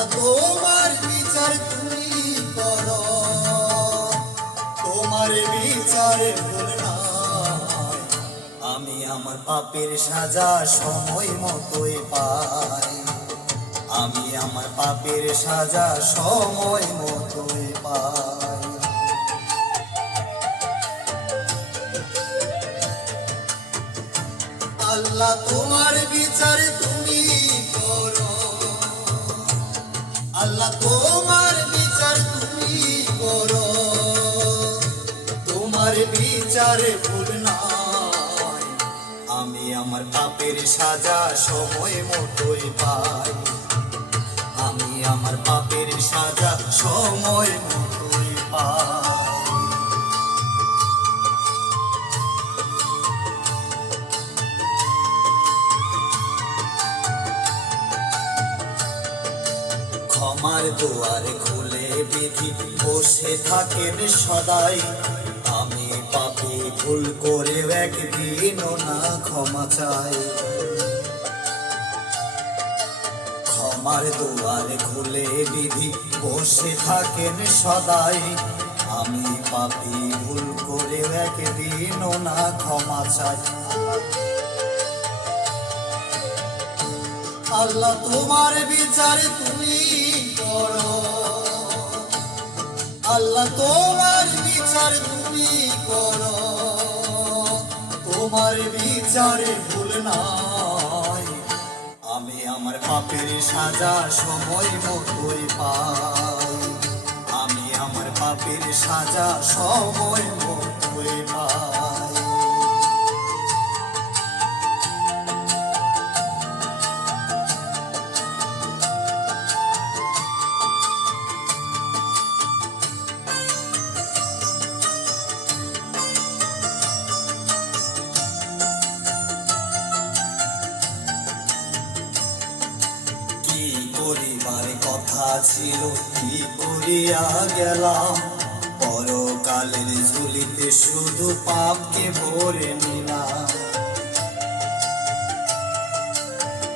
আল্লাহ তোমার বিচার তুমি করো, তোমার বিচারে ভুল নাই। আমি আমার পাপের সাজা সময় মতোই পাই, আমি আমার পাপের সাজা সময় মতোই পাই। আল্লাহ তোমার বিচার তুমি করো, আল্লাহ তোমার বিচার তুমি করো, তোমার বিচারে ভুল নাই। আমি আমার পাপের সাজা সময় মতোই পাই, আমি আমার পাপের সাজা সময় মতোই পাই। ক্ষমার দুয়ার খুলে বিধি বসে থাকেন সদাই, আমি পাপী ভুল করে একদিনও না ক্ষমা চাই। ক্ষমার দুয়ার খুলে বিধি বসে থাকেন সদাই, আমি পাপী ভুল করে একদিনও না ক্ষমা চাই। আল্লাহ তোমার বিচার তুমি করো, আল্লাহ তোমার বিচার তুমি করো, তোমার বিচারে ভুল নাই। আমি আমার পাপের সাজা সময় মতোই পাই, আমি আমার পাপের সাজা সময় মতোই পাই। পরিবার কথা ছিল কি করিয়া গেলাম, পরকালের ঝুলিতে শুধু পাপকে ভরে নিলাম।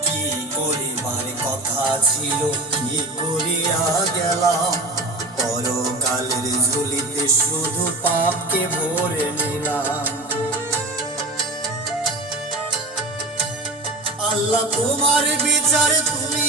কি পরিবার কথা ছিল কি করিয়া গেলাম, পরকালের ঝুলিতে শুধু পাপকে ভরে নিলাম। আল্লাহ তোমার বিচার তুমি